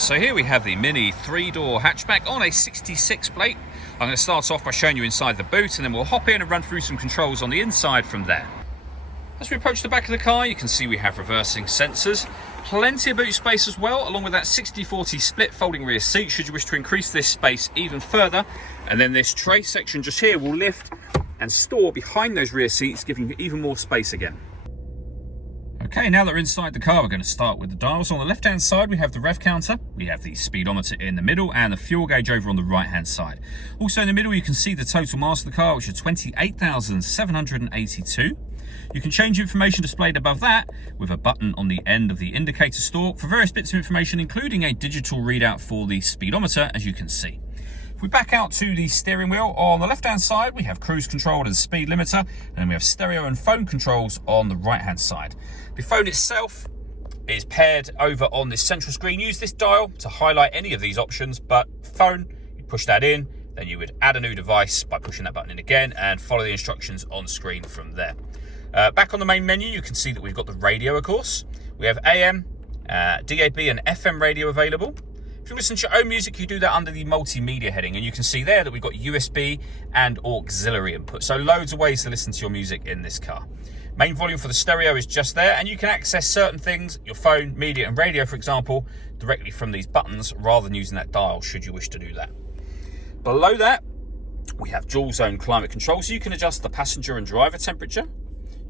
So here we have the Mini 3-door hatchback on a 66 plate. I'm going to start off by showing you inside the boot, and then we'll hop in and run through some controls on the inside from there. As we approach the back of the car, you can see we have reversing sensors, plenty of boot space as well, along with that 60-40 split folding rear seat should you wish to increase this space even further. And then this tray section just here will lift and store behind those rear seats, giving you even more space again. Okay, now that we're inside the car, we're going to start with the dials. On the left-hand side, we have the rev counter, we have the speedometer in the middle, and the fuel gauge over on the right-hand side. Also in the middle, you can see the total miles of the car, which are 28,782. You can change information displayed above that with a button on the end of the indicator stalk for various bits of information, including a digital readout for the speedometer, as you can see. If we back out to the steering wheel, on the left-hand side, we have cruise control and speed limiter, and then we have stereo and phone controls on the right-hand side. The phone itself is paired over on this central screen. Use this dial to highlight any of these options, but phone, you push that in, then you would add a new device by pushing that button in again and follow the instructions on screen from there. Back on the main menu, you can see that we've got the radio, of course. We have AM, DAB and FM radio available. If you listen to your own music, you do that under the multimedia heading, and you can see there that we've got USB and auxiliary input. So loads of ways to listen to your music in this car. Main volume for the stereo is just there, and you can access certain things, your phone, media and radio, for example, directly from these buttons rather than using that dial should you wish to do that. Below that, we have dual zone climate control, so you can adjust the passenger and driver temperature.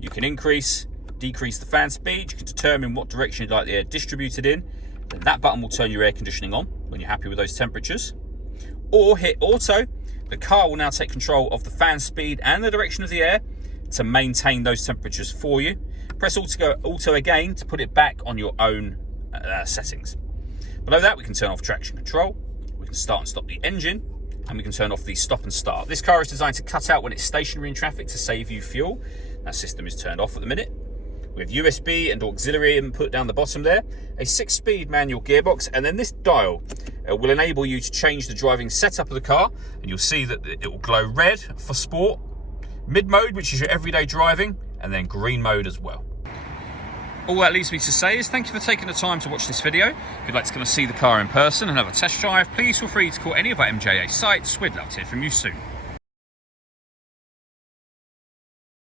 You can increase, decrease the fan speed. You can determine what direction you'd like the air distributed in. Then that button will turn your air conditioning on when you're happy with those temperatures. Or hit auto. The car will now take control of the fan speed and the direction of the air to maintain those temperatures for you. Press auto again to put it back on your own settings. Below that, we can turn off traction control. We can start and stop the engine, and we can turn off the stop and start. This car is designed to cut out when it's stationary in traffic to save you fuel. That system is turned off at the minute. We have USB and auxiliary input down the bottom there, a 6-speed manual gearbox, and then this dial will enable you to change the driving setup of the car, and you'll see that it will glow red for sport, mid-mode, which is your everyday driving, and then green mode as well. All that leaves me to say is thank you for taking the time to watch this video. If you'd like to come and see the car in person and have a test drive, please feel free to call any of our MJA sites. We'd love to hear from you soon.